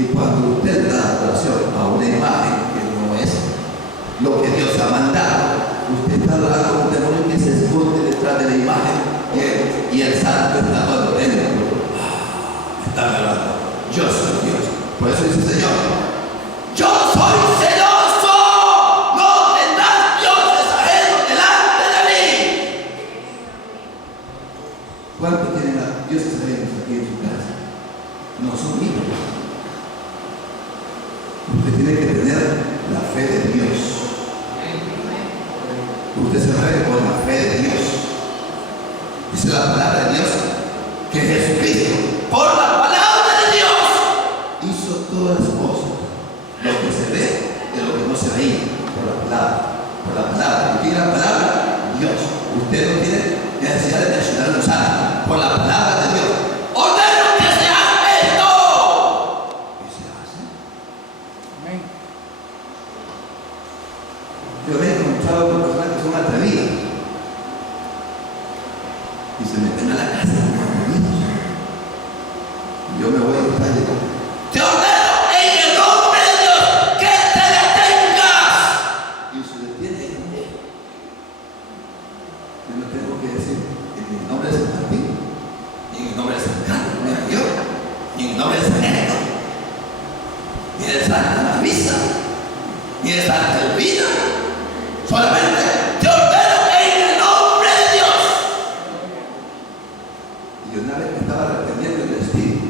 Y cuando usted da adoración a una imagen que no es lo que Dios ha mandado, usted está hablando de un demonio que se esconde detrás de la imagen y el santo está dando dentro. Está hablando, yo soy Dios. Por eso dice el Señor, yo soy celoso, no tendrás dioses ajenos delante de mí. ¿Cuántos tienen dioses ajenos aquí en su casa? No son míos. Usted tiene que tener la fe de Dios. Usted se mueve con la fe de Dios. Dice la palabra de Dios que Jesucristo, por la palabra de Dios, hizo todas las cosas. Lo que se ve de lo que no se veía. Por la palabra. Por la palabra. ¿Y tiene la palabra? Dios. Usted no tiene necesidad de mencionar a los santos. Por la palabra de Dios. ¡Ordeno que se haga esto! Y se hace. Amén. Yo me he encontrado con personas que son atrevidas y se meten a la casa de los amigos. Yo me voy a buscar y digo, te ordeno en el nombre de Dios que te detengas. Y se detiene. Yo no tengo que decir en el nombre de San Martín, ni en el nombre de San Carlos, ni en Dios, ni en el nombre de San Héctor, ni de Santa Misa, ni de Santa Elvira. Solamente te ordeno en el nombre de Dios. Y una vez que estaba reprendiendo el espíritu,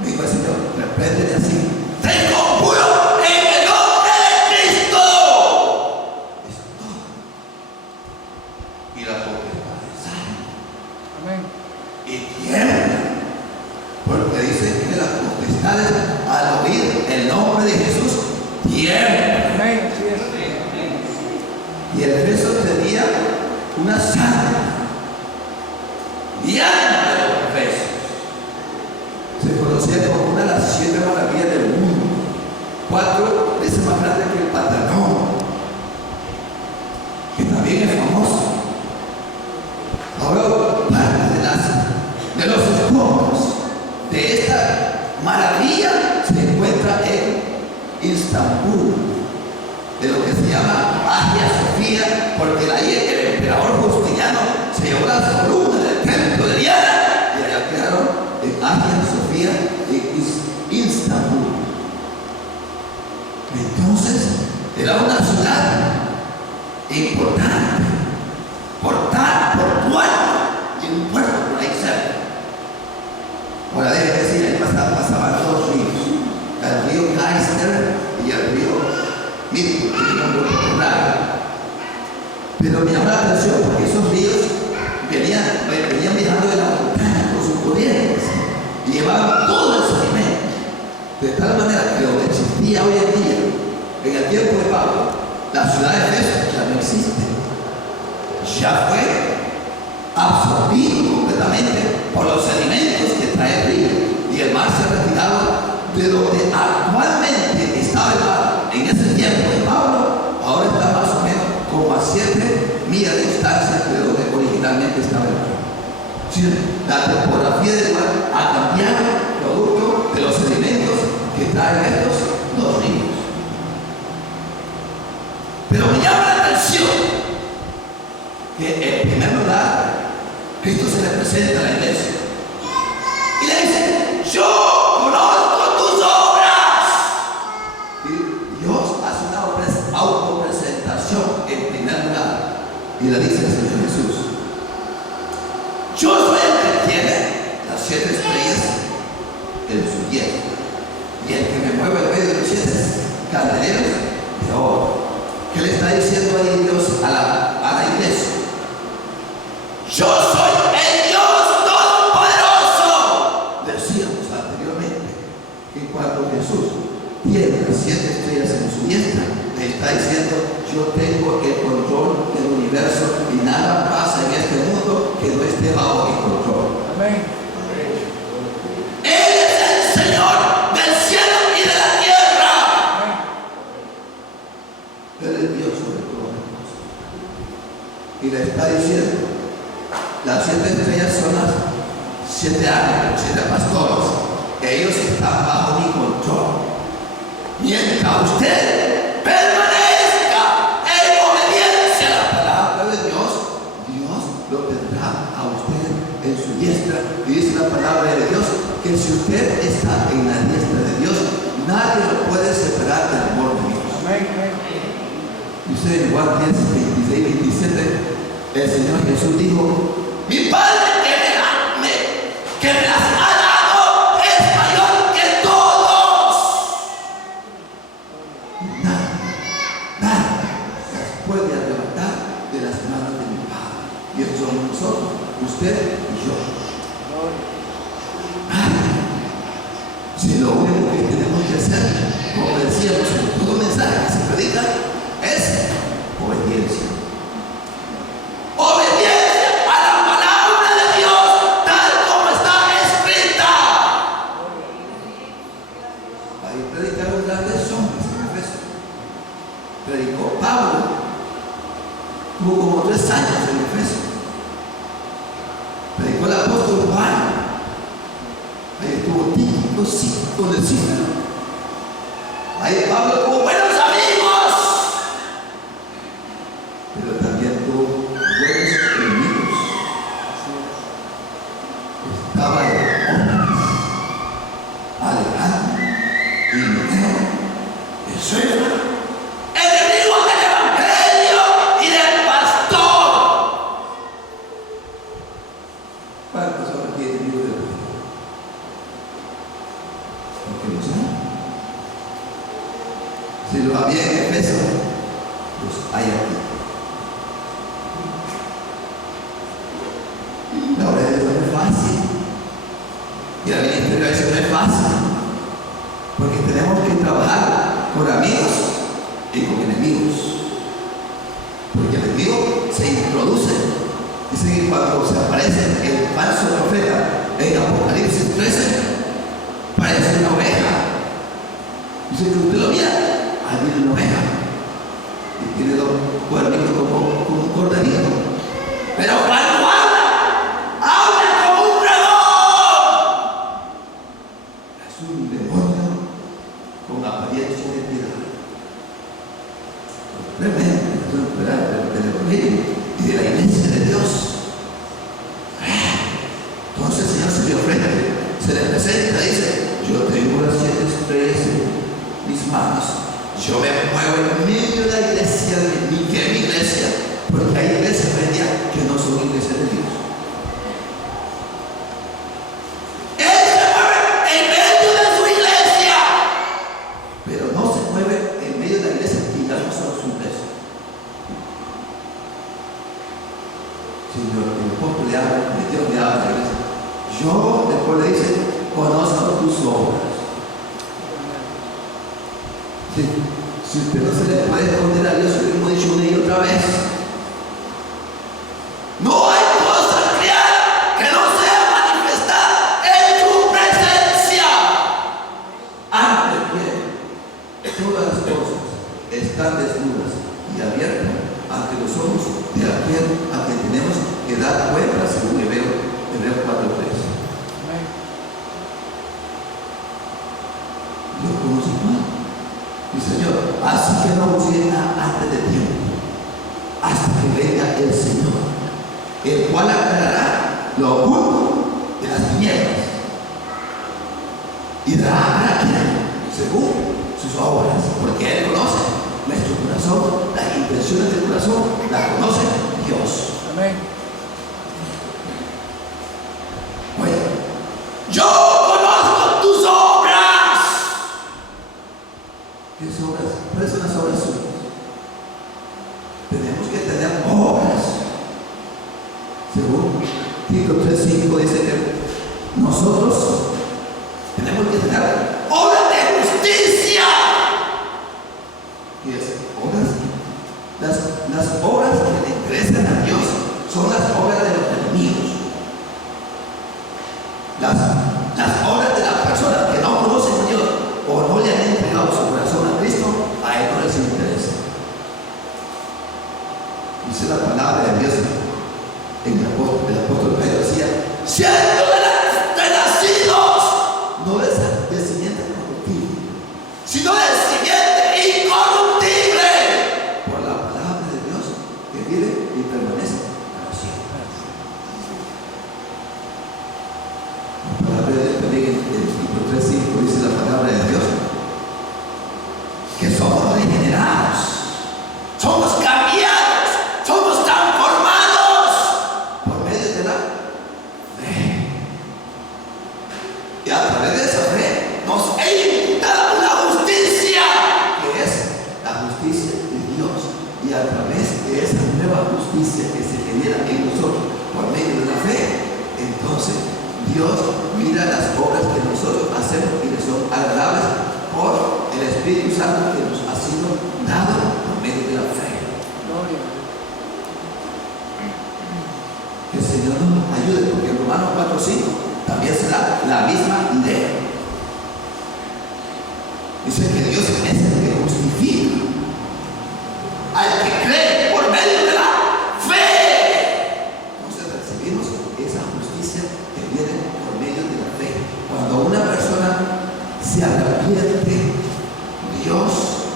me dijo el Señor, repréndete así. Te conjuro en el nombre de Cristo. Eso es todo. Y la potestad sale. Amén. Y tiembla. Porque dice que las potestades al oír el nombre de Jesús tiemblan. Amén. Y el Efeso tenía una sala diana de los Efesios. Se conocía como una de las 7 maravillas del mundo. 4 veces más grandes que el Partenón, que también es famoso. Ahora, parte de los escombros de esta maravilla se encuentra en Istambul, de lo que se llama Hagia Sofía, porque ahí el emperador Justiniano se llevó las columnas del templo de Diana y allá quedaron en Hagia Sofía en Istambul. Entonces era una ciudad importante, portuaria, y un puerto por ahí cerca. Ahora debe decir, ahí pasaban 2 ríos, el río Kaiser y el río Mito, que tiene un nombre popular. Pero me llama la atención porque esos ríos venían viajando de la montaña con sus corrientes y llevaban todo el sedimento, de tal manera que lo que existía hoy en día, en el tiempo de Pablo, la ciudad de Efeso ya no existe, ya fue absorbido completamente por los sedimentos que trae el río, y el mar se ha retirado de donde actualmente estaba el mar. En ese tiempo de Pablo, ahora está más o menos como a 7 millas de distancia de donde originalmente estaba el mar. La topografía del mar ha cambiado producto de los sedimentos que traen estos 2 ríos. Pero me llama la atención que en primer lugar Cristo se le presenta a la iglesia y le dice, yo conozco tus obras. Y Dios hace una autopresentación en primer lugar y le dice al Señor Jesús, yo soy el que tiene las 7 estrellas en su diestra y el que me mueve en medio de los 7 candeleros de oro. ¿Qué le está diciendo ahí Dios a la iglesia? Yo soy el Dios Todopoderoso. Decíamos anteriormente que cuando Jesús tiene las 7 estrellas en su diestra, le está diciendo, yo tengo el control del universo y nada pasa en este mundo que no esté bajo mi control. Amén. Él es el Señor del cielo y de la tierra. Él es Dios sobre todas las cosas. Y le está diciendo, las 7 estrellas son las 7 ángeles, 7 pastores. ellos están bajo mi control. Mientras usted permanezca en obediencia a la palabra de Dios, Dios lo tendrá a usted en su diestra. Y dice la palabra de Dios que si usted está en la diestra de Dios, nadie lo puede separar del amor de Dios. Dice en Juan 10, 26, 27, el Señor Jesús dijo: mi Padre que me las ha dado es mayor que todos. Nada las puede arrebatar de las manos de mi Padre. Y eso somos nosotros, usted y yo. Si lo único que tenemos que hacer, como decíamos en todo mensaje que se predica, es obediencia. Obediencia a la palabra de Dios tal como está escrita. Ahí predicaron grandes hombres en Efeso. Predicó Pablo. Tuvo como 3 años en Efeso. Predicó el apóstol Juan. Ahí estuvo Tíquico con el Cícero. Ahí Pablo tuvo buenos amigos, pero también tuvo buenos enemigos. Estaba de hombres, Alejandro y Meneo, el suegro, enemigos del evangelio y del pastor. ¿Cuántos son aquí enemigos del evangelio? Porque no saben. Si lo había en Efeso, los hay aquí. La obra de Dios no es fácil. Y la ministerio a veces no es fácil. Porque tenemos que trabajar con amigos y con enemigos. Porque el enemigo se introduce. Dice que cuando se aparece el falso profeta en Apocalipsis 13, parece una oveja. Dice que usted lo mira. Ahí viene una oveja y tiene 2 cuernitos como un corderito. Pero cuando habla como un dragón. Es un demonio con apariencia de piedad. Tremendo, del evangelio y de la iglesia de Dios. Entonces el Señor se le ofrece, se le presenta y dice: yo tengo las 7 estrellas en mis manos. Yo me muevo en medio de la iglesia, de mi iglesia, porque hay iglesias que no son iglesias de Dios. Él se mueve en medio de su iglesia, pero no se mueve en medio de la iglesia y ya no son su iglesia. Señor, el apóstol le habla, Dios le habla a la iglesia. Yo, después le dice: conozco tus obras. Si usted no se le puede esconder a Dios, lo hemos dicho una y otra vez. No hay cosa creada que no sea manifestada en tu presencia. Antes bien, todas las cosas están desnudas y abiertas ante los ojos de aquel a quien tenemos que dar cuenta, según Hebreos 4:3. Dios conoce mal. Y Señor, así que no llega antes de tiempo, hasta que venga el Señor, el cual aclarará lo oculto de las tinieblas y dará a cada quien según sus obras, porque Él conoce nuestro corazón, las intenciones del corazón, las conoce Dios. Amén. Bueno, yo conozco tus obras. ¿Qué obras? ¿Cuáles son las obras suyas? Tenemos que tener obras. Según Tito 3:5 dice que nosotros tenemos que tener obras de justicia. ¿Qué es? Obras. Las obras que le interesan a Dios son las obras de los enemigos. Las obras de las personas que no conocen a Dios o no le han entregado su corazón a Cristo, a Él no les interesa. Dice la palabra de Dios en el apóstol Pedro, decía: siendo de nacidos, no les viviera en nosotros por medio de la fe, entonces Dios mira las obras que nosotros hacemos y que son agradables por el Espíritu Santo que nos ha sido dado por medio de la fe. Que el Señor nos ayude, porque en Romanos 4:5 también se da la misma idea. Dice que Dios es el que justifica al que cree por medio de la fe. Entonces recibimos esa justicia que viene por medio de la fe. Cuando una persona se arrepiente, Dios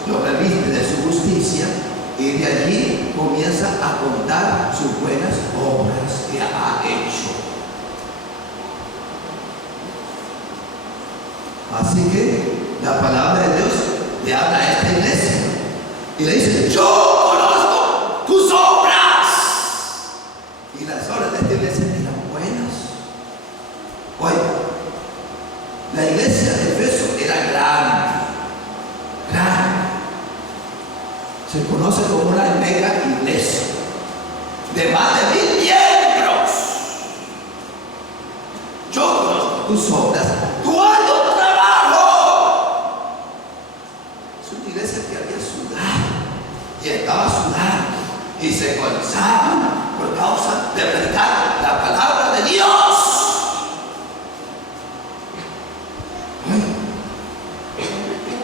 lo reviste de su justicia y de allí comienza a contar sus buenas obras que ha hecho. Así que la palabra de Dios le habla a esta iglesia y le dice: yo conozco tus obras. Y las obras de esta iglesia eran buenas. Oye, la iglesia de Efeso era grande. Se conoce como una mega iglesia de más de 1000 miembros. Yo conozco tus obras, tu arduo trabajo. Es una iglesia que había sudado y estaba sudando y se colzaba por causa de predicar la palabra de Dios.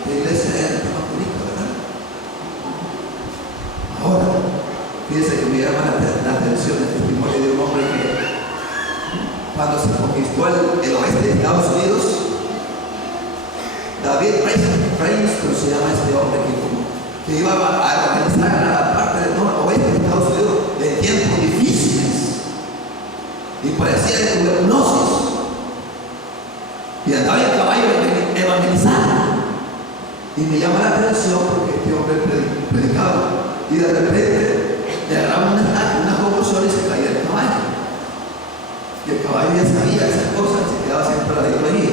La iglesia era tan bonita, ¿verdad? Ahora, fíjense que me llama la atención el testimonio de un hombre que cuando se conquistó el oeste de Estados Unidos, David Princeton se llama este hombre que iba a organizar la parte del oeste de Estados Unidos de tiempos difíciles y parecía de tuberculosis y andaba en caballo evangelizando. Y me llama la atención porque este hombre predicaba y de repente le agarraba unas convulsiones y se caía el caballo. Y el caballo ya sabía esas cosas y se quedaba siempre paradito allí.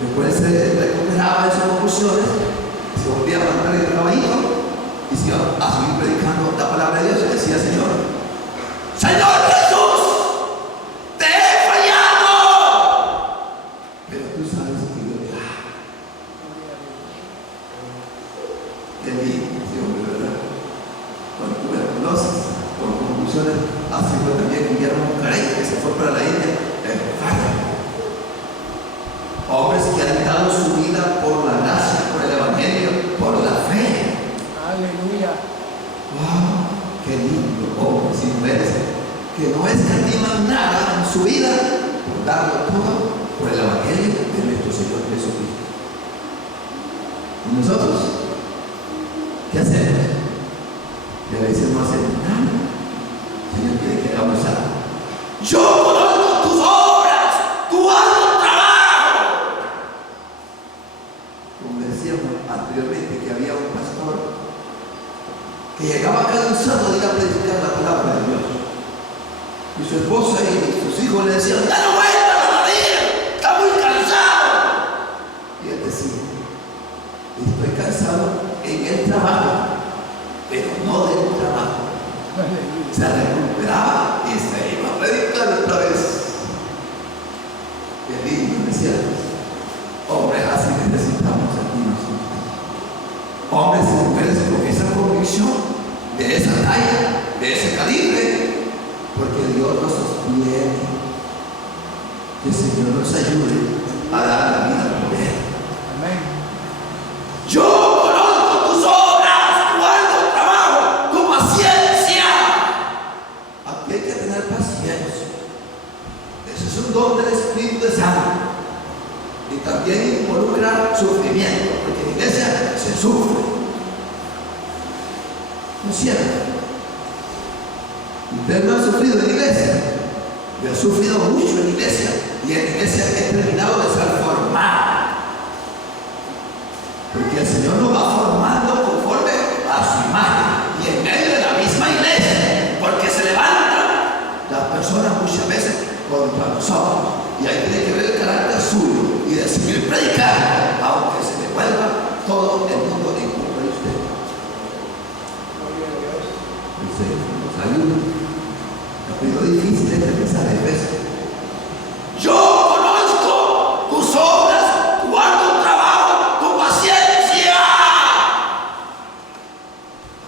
Después se recuperaba de esas convulsiones, se volvía a levantar el caballito y se iba a seguir predicando la palabra de Dios y decía: Señor Jesús, te he fallado, pero tú sabes que yo te amo. Qué lindo ese hombre, ¿verdad? Con tuberculosis, con convulsiones. Así fue también Guillermo Caray, que se fue para la India en falla. Hombres que han dado su vida por la gracia, por el evangelio, por la fe. Aleluya. ¡Wow! ¡Qué lindo! Hombres y mujeres que no escatiman nada en su vida por darlo todo por el evangelio de nuestro Señor Jesucristo. ¿Y nosotros qué hacemos? Y a veces no hacemos nada. El Señor quiere que hagamos algo. Yo conozco tus obras, tu arduo trabajo. Como decíamos anteriormente, que había un pastor que llegaba cansado de ir a predicar la palabra de Dios. Y su esposa y sus hijos le decían: ¡ya no vuelvas a venir! ¡Está muy cansado! Y él decía: estoy cansado en el trabajo, pero no del trabajo. Se recuperaba y se iba a predicar otra vez. Qué lindo, decía. Hombres así necesitamos aquí nosotros. Hombres y mujeres con esa convicción, de esa talla, de ese calibre, porque Dios nos sostiene. Que el Señor nos ayude a dar la vida por Él. Amén. Yo conozco tus obras, tu arduo trabajo, tu paciencia. Aquí hay que tener paciencia. Ese es un don del Espíritu de Santo. Y también involucra sufrimiento, porque en la iglesia se sufre. ¿No es cierto? Ustedes no han sufrido en la iglesia. Yo he sufrido mucho en la iglesia. Y en la iglesia he terminado de ser formado. Porque el Señor nos va formando conforme a su imagen. Y en medio de la misma iglesia. Porque se levantan las personas muchas veces contra nosotros. Y ahí tiene que ver el carácter suyo. Y decidir predicar. Aunque se le vuelva todo el mundo en contra de usted. El Señor nos ayuda. difícil este mensaje, ¿ves? Yo conozco tus obras, tu arduo trabajo, tu paciencia.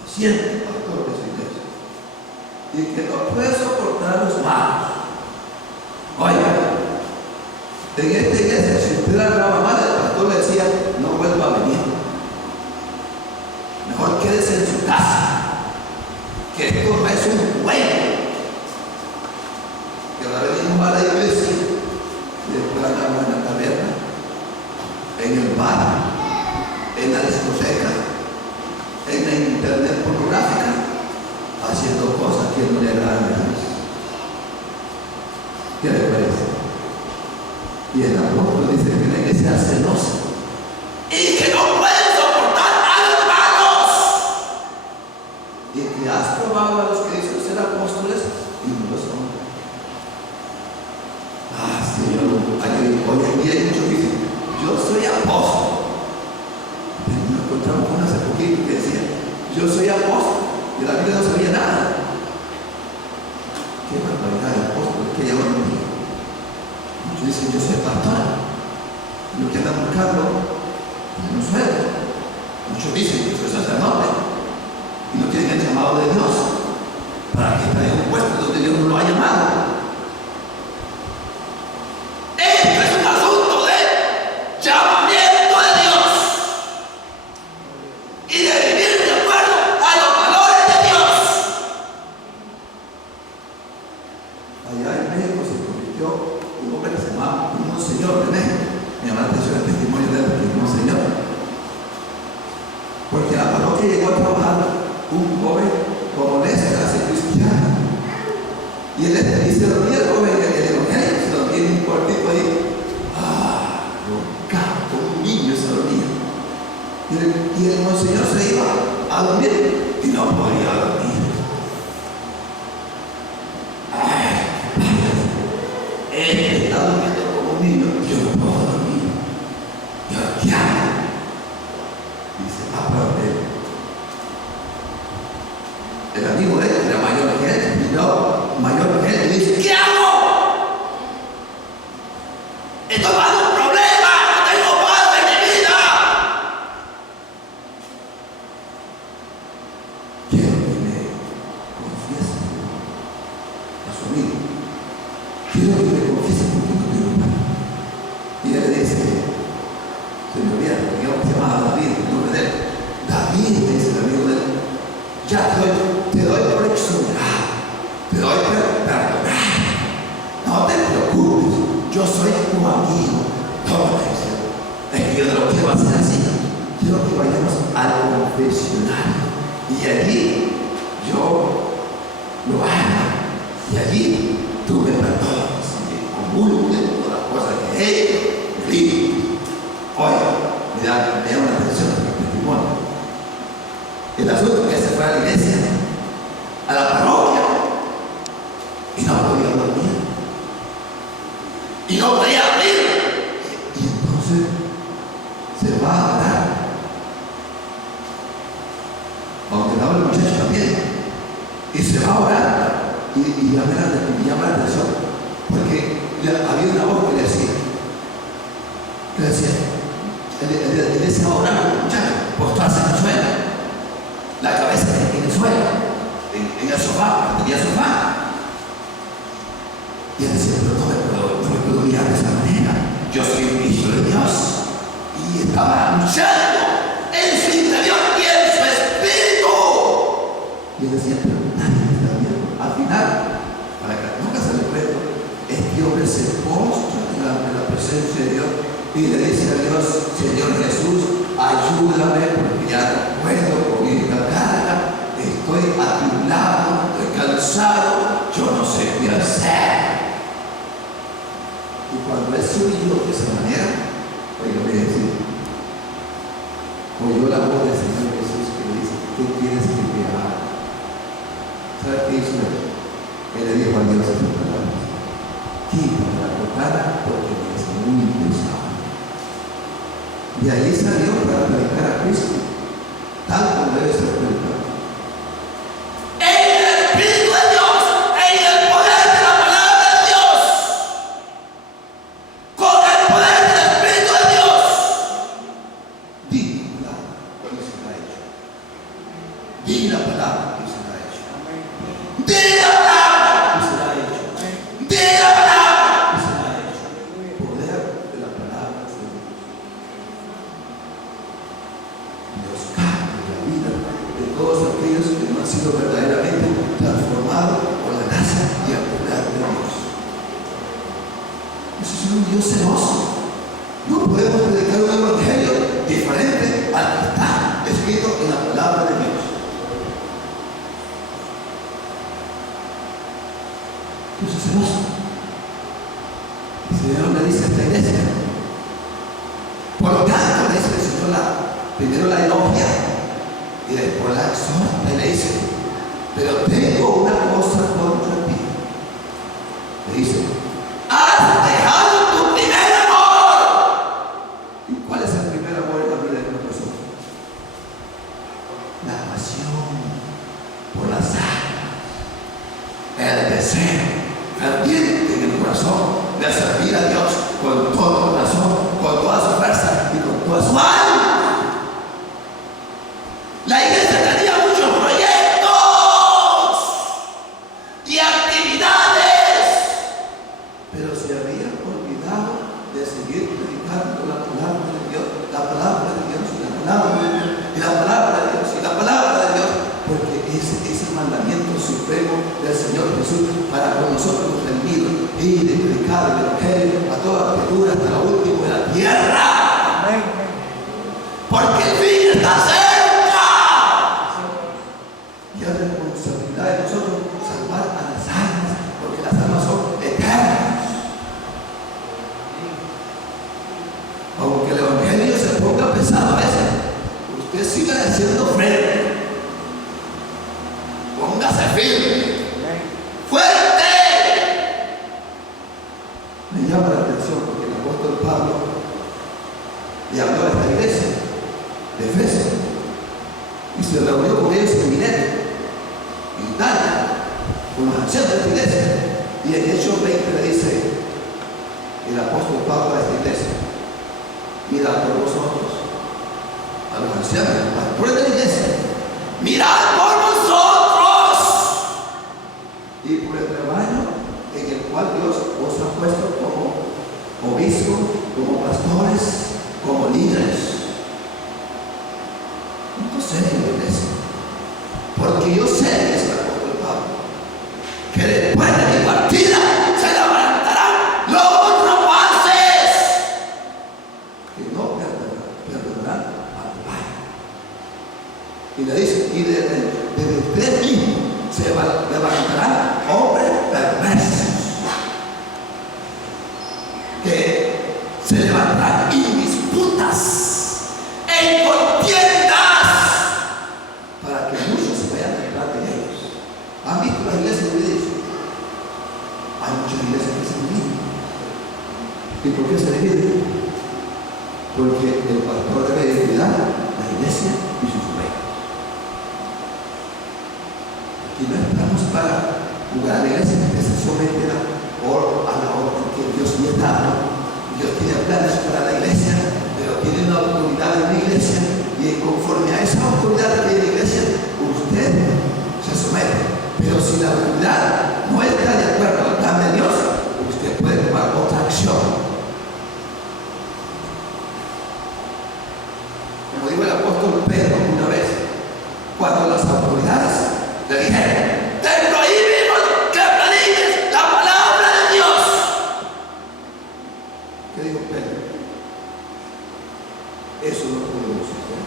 Paciente, pastor de su iglesia. Y que no puede soportar los malos. Oiga, en esta iglesia, si usted hablaba mal, el pastor le decía, no vuelva a venir. Mejor quédese en su casa. Que esto no es un juego. Que ahora venimos a la iglesia y después andamos en la taberna, en el bar, en la discoteca, en la internet pornográfica, haciendo cosas que no le agradan a Dios. ¿Qué le parece? Y el apóstol dice que la iglesia es celosa y que no puede soportar a los malos. Y que has probado a los que dicen ser apóstoles y no lo son. Señor, hoy en día hay muchos que dicen, yo soy apóstol. Nos encontramos con hace poquito que decía, yo soy apóstol. Y la Biblia no sabía nada. Qué barbaridad de apóstol que hay ahora en día. Muchos dicen, yo soy pastor. Lo que andan buscando es un sueldo. Muchos dicen, yo soy sacerdote. Y no tienen el llamado de Dios para que esté en un puesto donde Dios no lo ha llamado. Esto es un asunto de llamamiento de Dios y de vivir de acuerdo a los valores de Dios. Allá en México se convirtió un hombre que se llamaba un monseñor de México. Me llama la atención el testimonio de él, que es un monseñor. Porque a la parroquia llegó a trabajar un joven como se hace cristiano. Y él se dormía el joven, el evangelio, se dormía en un cuartito ahí. Roncado, como un niño se dormía. Y el monseñor se iba a dormir y no podía dormir. Él está durmiendo como un niño, yo no puedo dormir. Yo, ¿qué hago? Dice, pero el amigo de él era mayor que él, y yo, mayor que él, le dice, ¿qué hago? Esto va a dar un problema, no tengo paz en mi vida. Quiero que me confiese a su amigo. Quiero que me confiese porque no tengo paz. Y él le dice, señoría, digamos que se llama David, el nombre de él. David, le dice el amigo de él, ya te doy por exonerado, te doy por perdonar. No te preocupes, yo soy tu amigo. No, es que yo no lo quiero hacer así. Quiero que vayamos al confesionario y allí yo lo haga y allí tú me perdonas y comulguen todas las cosas que he hecho, me digo. Oye, me llama la atención el testimonio. El asunto es que se fue a la iglesia, a la parroquia, y no podía dormir. Y no podía dormir. Y entonces se va a orar. Aunque estaba el muchacho también. Y se va a orar. Y llama la atención. Porque había una voz que le decía, él decía orar con el muchacho, postrarse en el suelo. La cabeza en el suelo, en el sofá, tenía sofá. Y él decía, pero no me puedo guiar de esa manera. Yo soy un hijo de Dios. Y estaba luchando en su interior y en su espíritu. Y él decía, pero nadie me da miedo. Al final, para que nunca se le cuento, este hombre se postra delante de la presencia de Dios y le dice a Dios, Señor Jesús, ayúdame porque ya no puedo con esta carga, estoy atribulado, estoy cansado, yo no sé qué hacer. Y cuando él se oyó de esa manera, oiga, voy a decir, oyó la voz del Señor Jesús que le dice, ¿qué quieres que te haga? ¿Sabes qué hizo él? Él le dijo a Dios estas palabras, quítame la tocada porque me es muy pesado. Y ahí salió para predicar a Cristo, tal como debe ser predicado. En el Espíritu de Dios, en el poder de la Ese es un Dios celoso. No podemos predicar un evangelio diferente al que está escrito en la palabra de Dios. Dios es celoso. El Señor le dice a esta iglesia. Por lo tanto, le dice el Señor, primero la elogia y después la exhorta y le dice, pero tengo una cosa contra ti. Le dice, has dejado tu primer amor. ¿Y cuál es el primer amor en la vida de una persona? La pasión por las almas, el deseo ferviente en el corazón de servir a Dios con todo el corazón, con toda su fuerza y con toda su alma. La iglesia tenía muchos proyectos y actividades, pero se habían olvidado de seguir predicando la palabra de Dios, la palabra de Dios, y la palabra de Dios, y la palabra de Dios, y la palabra de Dios, porque ese es el mandamiento supremo del Señor Jesús para con nosotros los redimidos, y de predicar el evangelio a toda criatura hasta lo último de la tierra. Amén. Porque el fin está cerca. Y es responsabilidad de nosotros salvar a las almas, porque las almas son eternas. Aunque el evangelio se ponga pesado a veces, usted siga haciendo frente. Póngase firme, fuerte. Me llama la atención porque el apóstol Pablo le habló a esta iglesia de Efeso y se reunió con ellos en Mileto, en Italia, con los ancianos de esta iglesia. Y en Hechos 20 le dice el apóstol Pablo a esta iglesia: mirad por vosotros, a los ancianos, a los pastores de la iglesia, mirad por vosotros y por el rebaño en el cual Dios os ha puesto como obispos, como pastores, como líderes. Entonces, iglesia, porque yo sé, dice el apóstol Pablo, que después de mi partida se levantarán los rapaces que no perdonarán al Padre. Y le dice, y desde usted mismo se levantarán hombres perversos que se levantarán en disputas, en contiendas, para que muchos se vayan detrás de ellos. ¿Han visto las iglesias divididas? Hay muchas iglesias que se dividen. ¿Y por qué se dividen? Porque el pastor debe cuidar la iglesia y sus redes. Y no estamos para jugar a la iglesia que se somete a la orden que Dios le ha dado. Dios tiene planes para la iglesia, pero tiene una autoridad en la iglesia, y conforme a esa autoridad que tiene la iglesia, usted se somete. Pero si la autoridad no está de acuerdo al plan de Dios, usted puede tomar otra acción. Como dijo el apóstol Pedro una vez, cuando las autoridades le dijeron: te prohibimos que prediques la palabra de Dios. ¿Qué dijo Pedro? Eso no podemos hacer.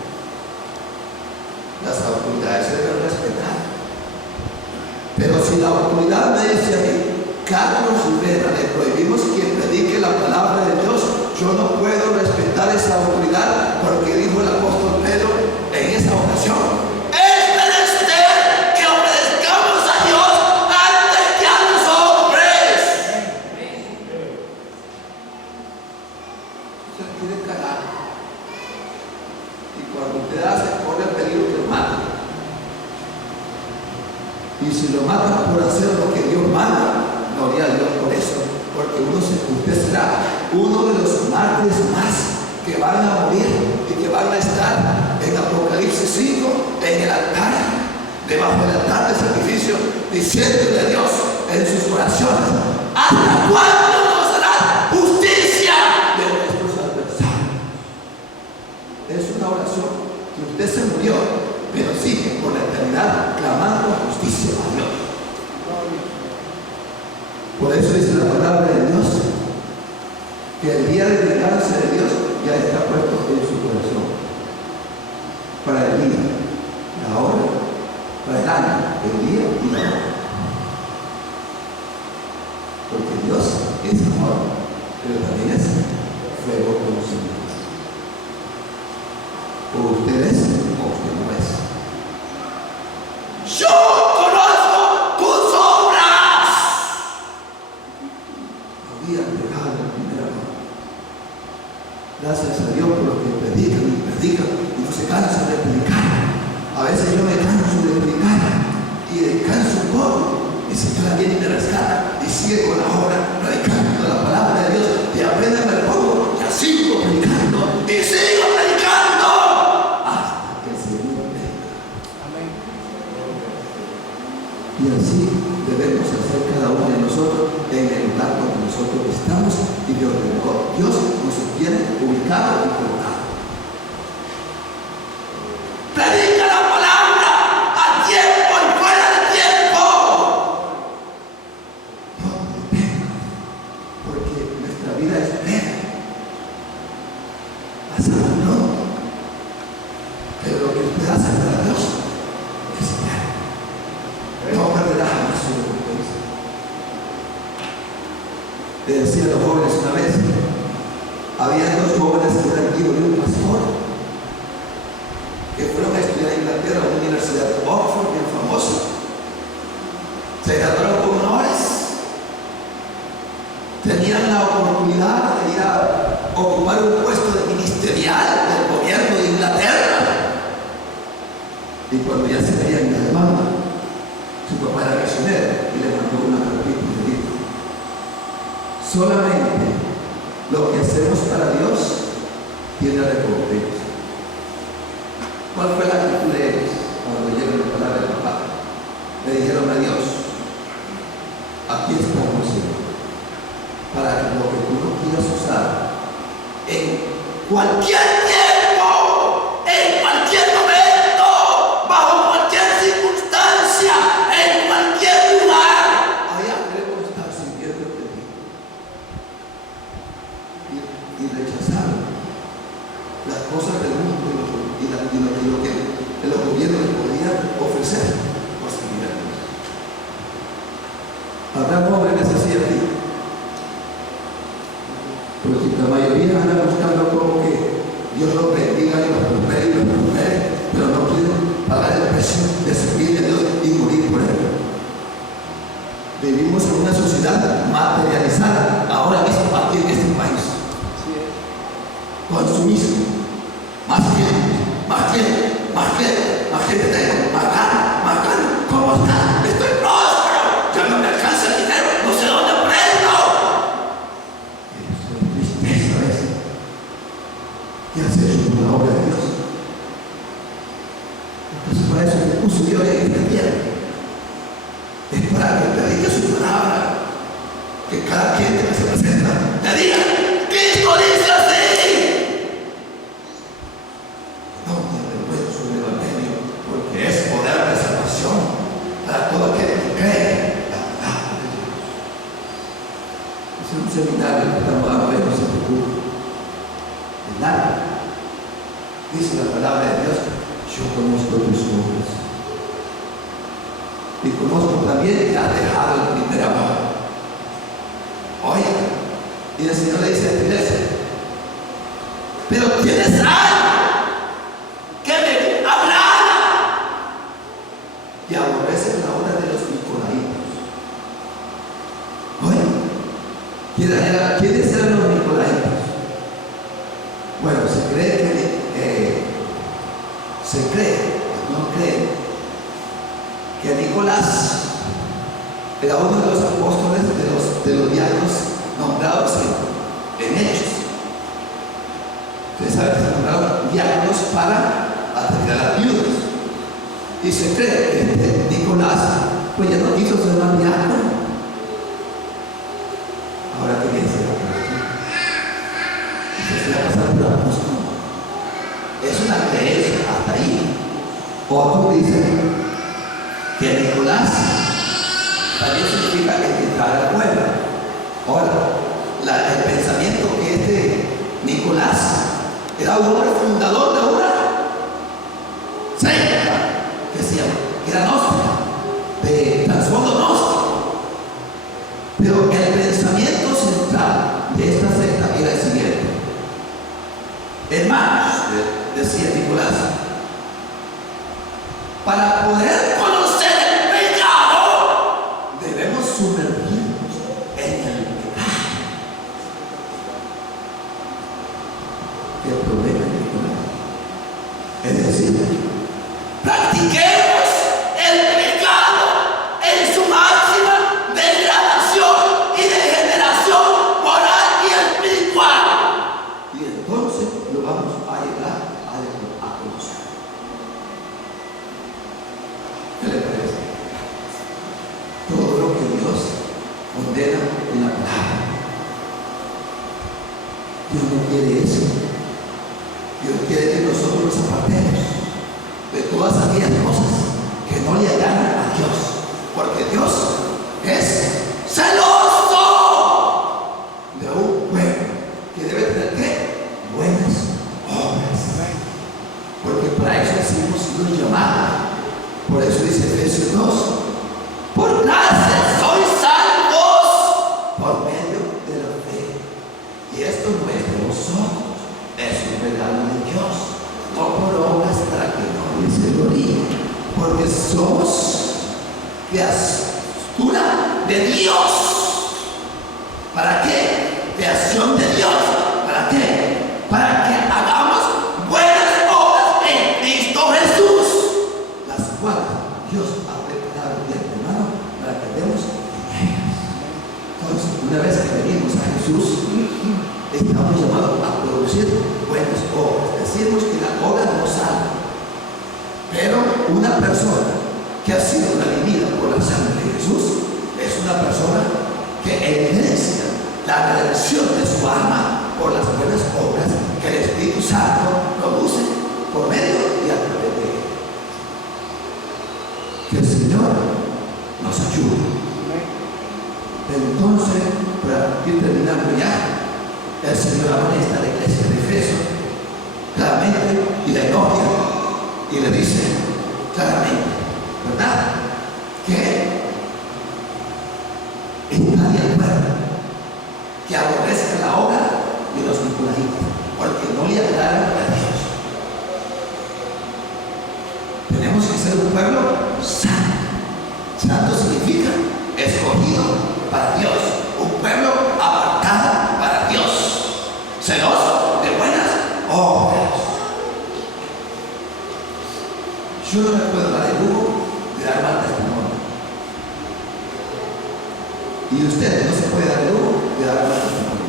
Las autoridades se deben respetar. Pero si la autoridad me dice a mí: Carlos Rivera, le prohibimos que predique la palabra de Dios, yo no puedo respetar esa autoridad, porque dijo el apóstol Pedro en esa ocasión: y si lo matan por hacer lo que Dios manda, gloria a Dios por eso, porque usted será uno de los mártires más que van a morir y que van a estar en Apocalipsis 5 en el altar, debajo del altar de sacrificio, diciéndole a Dios en sus oraciones: ¿hasta cuándo nos hará justicia de nuestros adversarios? Es una oración que usted se murió, pero sigue por la eternidad clamando justicia a Dios. Por eso dice la palabra de Dios quiere dedicarse a Dios, ya está puesto en su corazón. Para el día, la hora, para el año, el día y la hora. Porque Dios es amor, pero también es fuego consumidor. O usted es o usted no es. Yo conozco tus obras. Había pegado el primer amor. Gracias a Dios por los que predican y no se cansan de predicar. A veces yo me canso de predicar y descanso un poco. Y el Señor viene y me rescata y sigue con la obra, predicando la palabra de Dios. Y apenas me pongo, ya sigo predicando y sigo predicando hasta que el Señor venga. Amén. Y así debemos hacer cada uno de nosotros en el lugar donde nosotros estamos y Dios nos tiene ubicado y colocado. Predica la palabra a tiempo y fuera de tiempo. No detengas, porque nuestra vida es breve. Pasa pronto. Pero lo que usted hace para Dios es eterno. No perderá jamás su recompensa. Le decía a los jóvenes una vez, había dos jóvenes que eran hijos de un pastor que fueron a estudiar en Inglaterra, a una universidad de Oxford, bien famosa. Se graduaron con honores. Tenían la oportunidad de ir a ocupar un puesto de ministerial del gobierno de Inglaterra. Y cuando ya se veían graduando, su papá era misionero y le mandó una cartita y le dijo: solamente lo que hacemos para Dios tiene recompensa. ¿Cuál fue la actitud de ellos cuando llegaron la palabra del papá? Le dijeron a Dios: aquí estamos, Señor, para que lo que tú no quieras usar en cualquier tiempo, en cualquier momento, bajo cualquier circunstancia, en cualquier lugar, allá queremos estar sirviéndote a ti. Y rechazaron las cosas del mundo y lo que los gobiernos les podían ofrecer por servir a Dios. Habrá jóvenes así aquí, pero si la mayoría andan buscando como que Dios los bendiga y los prospere, pero no quieren pagar el precio de servir a Dios y morir por él. Vivimos en una sociedad materializada ahora mismo aquí en este país. Consumismo, más gente tengo, más caro. ¿Cómo está? Estoy próspero, ya no me alcanza el dinero, no sé dónde prendo. Eso es tristeza a veces. ¿Qué hacer con la obra de Dios? Entonces para eso te puso Dios en esta tierra. Es para que predique su palabra, que cada cliente que se presenta le diga: Cristo dice así. Es poder de salvación para todo aquel que cree la palabra de Dios. Es un seminario que estamos dando en ese futuro. De nada. Dice la palabra de Dios: yo conozco tus obras. Y conozco también que has dejado el primer amor. Oiga, y el Señor le dice a la iglesia: pero tienes algo que me agrada. Y aborrecen la obra de los nicolaitas. Oye, ¿quiénes eran los nicolaitas? Bueno, se cree que Nicolás era uno de los apóstoles de los diáconos nombrados en Hechos. Ustedes saben que se nombraron diáconos para atender a las viudas. Y se cree que Nicolás pues ya no quiso ser más diácono. Ahora que viene ser apóstol. Y se va a pasar por apóstol. Es una creencia hasta ahí. Otros dicen que Nicolás también significa el que trae la cueva. Ahora, el pensamiento que era un hombre fundador de una secta que se llama, que era gnóstica, de trasfondo gnóstico. Pero el pensamiento central de esta secta era el siguiente: hermanos, decía Nicolás, para poder conocer el pecado debemos sumergirnos en el pecado. ¿Qué problema, Nicolás? Es decir, practiquemos el pecado en su máxima degradación y degeneración moral y espiritual. Y entonces lo vamos a llegar a conocer. ¿Qué le parece? Todo lo que Dios condena en la palabra. Dios no quiere eso. Dios quiere que nosotros nos apartemos de todas aquellas cosas que no le agradan a Dios, porque Dios es celoso de un pueblo que debe tener ¿qué? Buenas obras, porque para eso hemos sido llamados. Por eso dice Efesios 2: por gracia sois salvos por medio de la fe, y esto no es de vosotros, es un regalo de Dios, no por obras para que no se gloríe, porque somos criatura de Dios. ¿Para qué? Creación de Dios. ¿Para qué? Para que hagamos buenas obras en Cristo Jesús, las cuales Dios ha preparado de antemano para que demos en ellas. Entonces, una vez que venimos a Jesús, estamos llamados a producir buenas obras. Decimos que la obra no salva, pero una persona que ha sido redimida por la sangre de Jesús es una persona que evidencia la redención de su alma por las buenas obras que el Espíritu Santo produce por medio y a través de él. Que el Señor nos ayude. Entonces, para ir terminando ya, el Señor amonesta a la iglesia de Efeso claramente y la elogia y le dice claramente, ¿verdad?, que está de acuerdo, que aborrezca la obra de los nicolaitas, porque no le agrada a Dios. Tenemos que ser un pueblo santo. Santo significa escogido para Dios, un pueblo apartado para Dios, celoso de buenas obras. Yo no me puedo dar el lujo de dar mal testimonio, y usted no se puede dar el lujo de dar mal testimonio,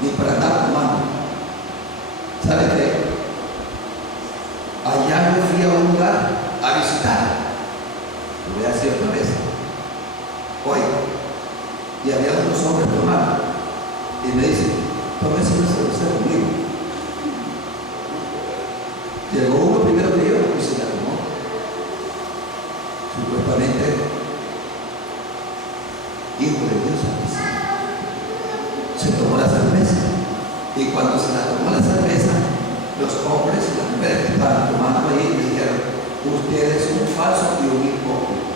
ni para andar tomando. ¿Sabe qué? Allá me fui a un lugar a visitar, lo voy a decir otra vez hoy, y había unos hombres tomando, y me dicen: tómese una cerveza conmigo. Llegó uno primero que yo y se la tomó. Supuestamente hijo de Dios Altísimo. Se tomó la cerveza, y cuando se la tomó la cerveza, los hombres y las mujeres que estaban tomando ahí le dijeron: usted es un falso y un hipócrita,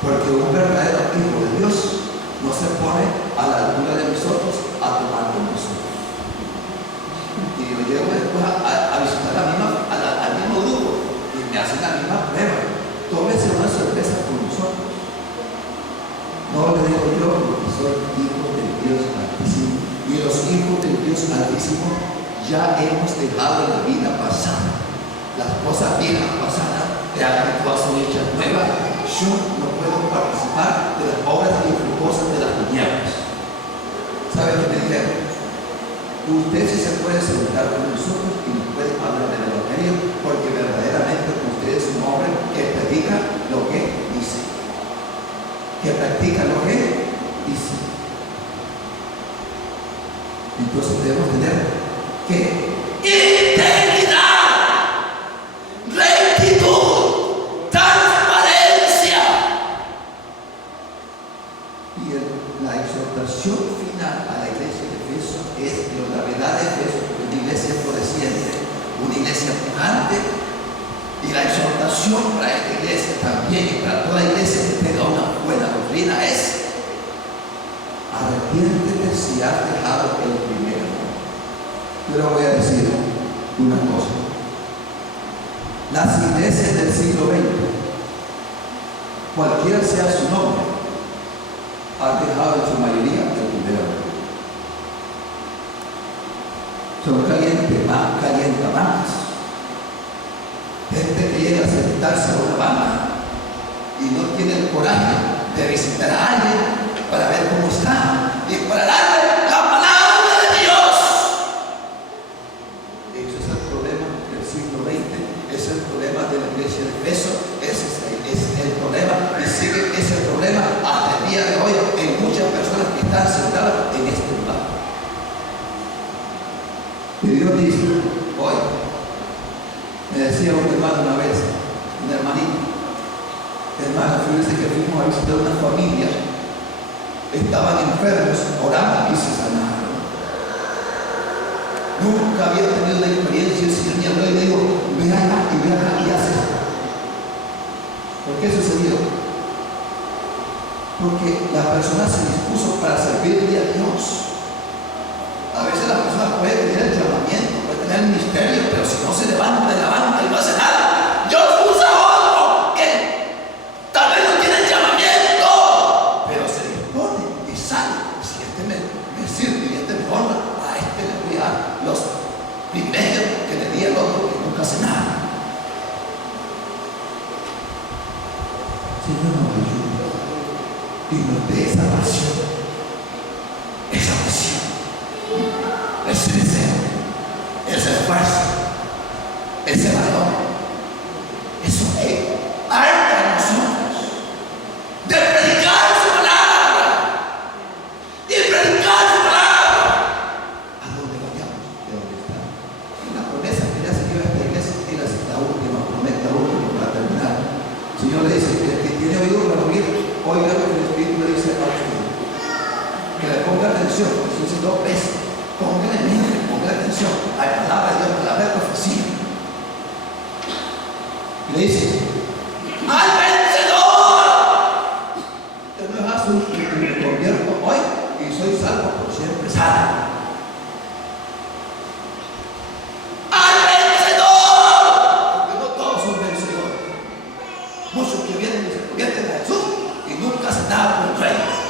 porque un verdadero hijo de Dios no se pone a la altura de nosotros a tomar con nosotros. Y yo llego después a visitar al mismo grupo, y me hacen la misma prueba: tómese una cerveza con nosotros. No le digo yo, porque soy hijo del Dios Altísimo, y los hijos del Dios Altísimo ya hemos dejado la vida pasada. Las cosas viejas pasadas, ya todas son hechas nuevas. Yo no puedo participar de las obras infructuosas de las tinieblas. ¿Sabe qué me dijeron? Usted sí se puede sentar con nosotros y nos puede hablar del evangelio, porque verdaderamente usted es un hombre que predica lo que dice, que practica lo que dice. Entonces debemos tener que integridad, rectitud, transparencia. Y la exhortación final final a la iglesia de Efeso es que la verdad de Efeso es una iglesia floreciente, una iglesia pujante, y la exhortación para esta iglesia también y para toda iglesia que tenga una buena doctrina es: arrepiéntete si has dejado el primero. Yo le voy a decir una cosa. Las iglesias del siglo XX, cualquiera sea su nombre, han dejado en su mayoría el primero. Son calientabancas. Gente que llega a sentarse a una banca y no tiene el coraje de visitar a alguien para ver cómo está y para darle la palabra de Dios. Ese es el problema del siglo XX, es el problema de la iglesia de Efeso, ese es el problema, y sigue ese problema hasta el día de hoy en muchas personas que están sentadas en este lugar. Y Dios dice hoy, me decía un hermano una vez, un hermanito, hermano, fíjense que fuimos a visitar una familia, estaban enfermos, orando y se sanaron. Nunca había tenido la experiencia, el Señor me habló y le dijo: ve acá y haz esto. ¿Por qué sucedió? Porque la persona se dispuso para servirle a Dios. A veces la persona puede tener el llamamiento, puede tener el ministerio, pero si no se levanta de la banca y no hace nada, Dios usa a otro que tal vez no tiene el llamamiento, pero se dispone y sale. Si este me sirve y este me honra, a este le voy a dar los privilegios que le di al otro que nunca hace nada. Señor, nos ayude y nos dé esa pasión, esa pasión, ese deseo, ese esfuerzo, ese valor, eso que harta en nosotros de predicar su palabra y predicar su palabra a donde vayamos, de donde estamos. Y la promesa que le hace Dios a esta iglesia es la última promesa, la última para terminar. El Señor le dice que el que tiene oído para oír, oiga lo que el Espíritu le dice a usted. Que le ponga atención, eso dice 2 veces. Póngale mente, póngale atención a la palabra de Dios, a la palabra de profecía. Y le dice: ¡al vencedor! Usted no es azul y me convierto hoy y soy salvo por siempre salvo. ¡Al vencedor! Porque no todos son vencedores. Muchos que vienen y se convierten a Jesús y nunca hacen nada contra ellos.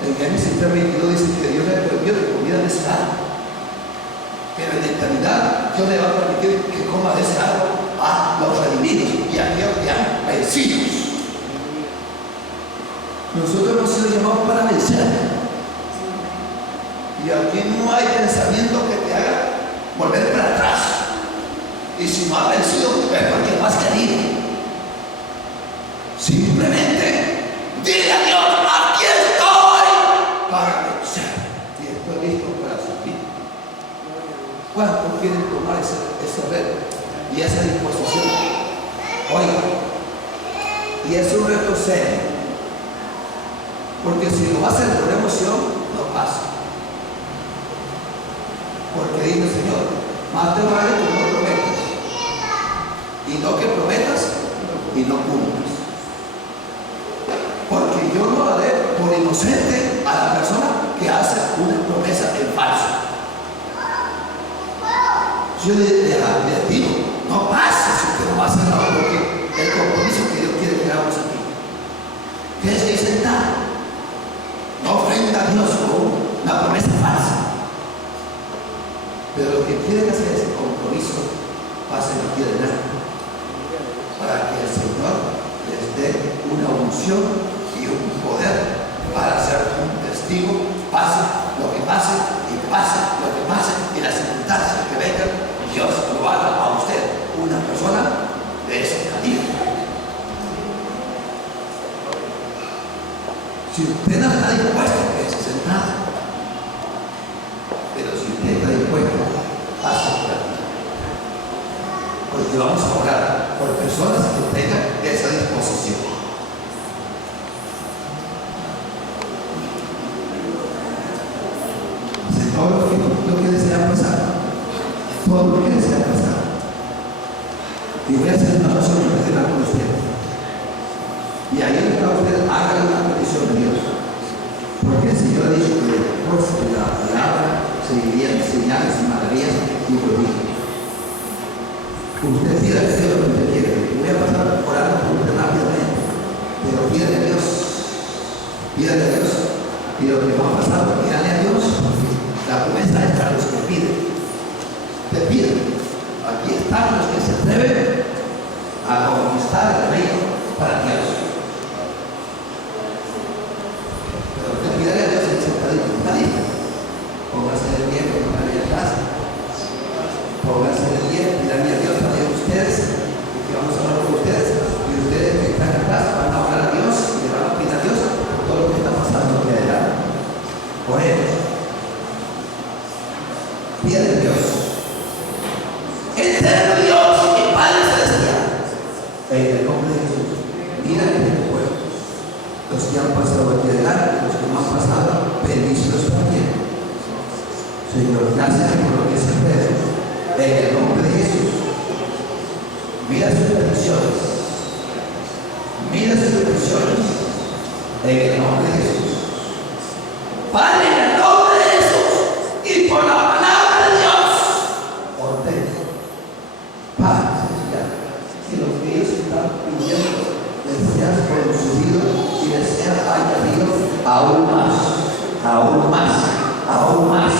En Génesis 3:22 dice que Dios le prohibió que comiera de ese árbol, pero en la eternidad Dios le va a permitir que coma de ese árbol a los redimidos y a aquellos que han vencido. Nosotros hemos sido llamados para vencer, y aquí no hay pensamiento que te haga volver para atrás. Y si no has vencido, es porque no has querido. Simplemente dile a Dios: aquí estoy para vencer y estoy listo para servir. ¿Cuántos quieren tomar ese reto y esa disposición? Oiga, y es un reto serio, porque si lo haces por emoción, no pasa. Porque dice el Señor: más te vale que no prometas, y no que prometas y no cumplas. Porque yo no daré por inocente a la persona que hace una promesa en falso. Yo le digo: no pase si usted no va a hacer nada, porque el compromiso que Dios quiere que hagamos aquí, que es sentar, no ofrenda a Dios, una promesa falsa. Pero lo que quieren hacer es compromiso, pasen aquí adelante, para que el Señor les dé una unción y un poder para ser un testigo, pase lo que pase y pase lo que pase y las circunstancias que vengan, Dios lo haga a usted una persona de ese calibre. Si usted no está dispuesto, quédese sentado. Pero si usted está dispuesto, aceptar. Porque vamos a orar por personas que tengan esa disposición. Señor, lo que desea pasar, todo lo que desea pasar. Y voy a hacer una oración profesional con usted. Y ahí para usted haga una petición de Dios. Porque el Señor ha dicho que por la palabra seguirían señales y maravillas y prodigios. Usted pida a Dios lo que usted quiere. Voy a pasar orando por usted rápidamente. Pero pídale a Dios. Pídale a Dios. Y lo que va a pasar, pídale a Dios. La promesa es para los que piden. Te piden. Aquí están los que se atreven a conquistar el reino para Dios. Pero usted pídale a Dios en sentadito. ¿Está listo? Póngase de pie con la media casa. Póngase de pie, pídale a Dios para ustedes. Y vamos a hablar con ustedes. Y ustedes que están en casa van a orar a Dios y le van a pedir a Dios por todo lo que está pasando aquí adelante. Por ellos. Pídale a Dios. Eterno Dios y Padre Celestial. En el nombre de Jesús. Mira que te pueblo. Los que han pasado aquí adelante, los que no han pasado, bendícelos también. Señor, gracias por lo que se puede. En el nombre de Jesús. Mira sus peticiones. Mira sus peticiones. En el nombre de Jesús. Padre, en el nombre de Jesús. Y por la palabra de Dios. Ordena. Padre celestial. Que lo que ellos están pidiendo les sea concedido y les sea añadido aún más. Aún más. Aún más.